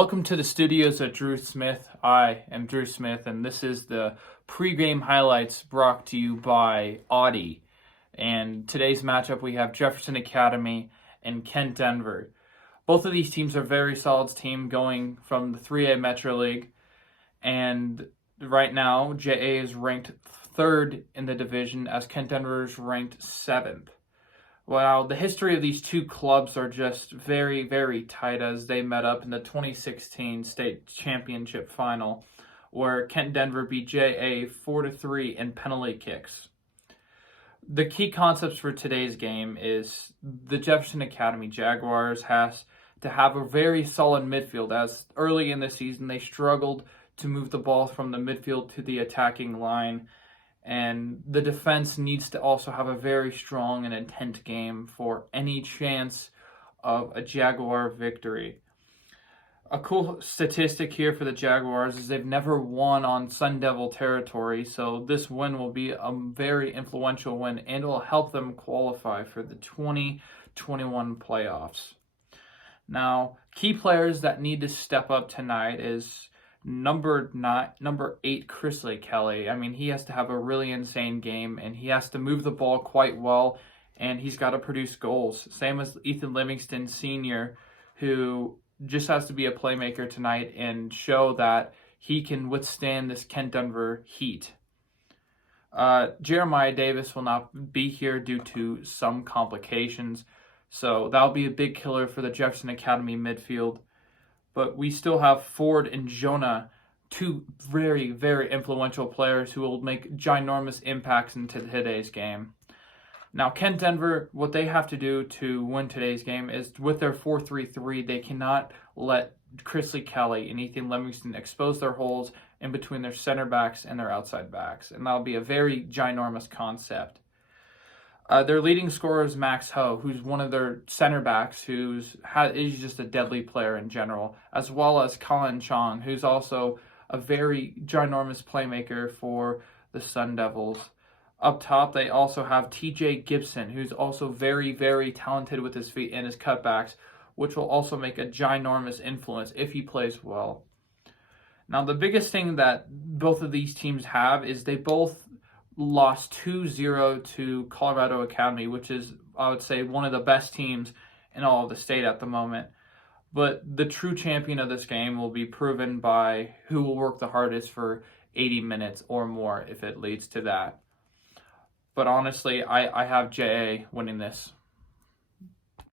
Welcome to the studios of Drew Smith. I am Drew Smith, and this is the pregame highlights brought to you by Audi. And today's matchup, we have Jefferson Academy and Kent Denver. Both of these teams are very solid team going from the 3A Metro League. And right now, JA is ranked 3rd in the division as Kent Denver is ranked 7th. Well, the history of these two clubs are just very, very tight as they met up in the 2016 state championship final, where Kent Denver beat JA 4-3 in penalty kicks. The key concepts for today's game is the Jefferson Academy Jaguars has to have a very solid midfield, as early in the season they struggled to move the ball from the midfield to the attacking line. And the defense needs to also have a very strong and intense game for any chance of a Jaguar victory. A cool statistic here for the Jaguars is they've never won on Sun Devil territory, so this win will be a very influential win and will help them qualify for the 2021 playoffs. Now, key players that need to step up tonight is number 8, Chrisley Kelly. I mean, he has to have a really insane game, and he has to move the ball quite well, and he's got to produce goals. Same as Ethan Livingston Sr., who just has to be a playmaker tonight and show that he can withstand this Kent Denver heat. Jeremiah Davis will not be here due to some complications, so that'll be a big killer for the Jefferson Academy midfield. But we still have Ford and Jonah, two very, very influential players who will make ginormous impacts into today's game. Now, Kent Denver, what they have to do to win today's game is with their 4-3-3, they cannot let Chrisley Kelly and Ethan Livingston expose their holes in between their center backs and their outside backs. And that'll be a very ginormous concept. Their leading scorer is Max Ho, who's one of their center backs, is just a deadly player in general, as well as Colin Chong, who's also a very ginormous playmaker for the Sun Devils. Up top, they also have TJ Gibson, who's also very, very talented with his feet and his cutbacks, which will also make a ginormous influence if he plays well. Now, the biggest thing that both of these teams have is they both lost 2-0 to Colorado Academy, which is, I would say, one of the best teams in all of the state at the moment. But the true champion of this game will be proven by who will work the hardest for 80 minutes or more if it leads to that. But honestly, I have JA winning this.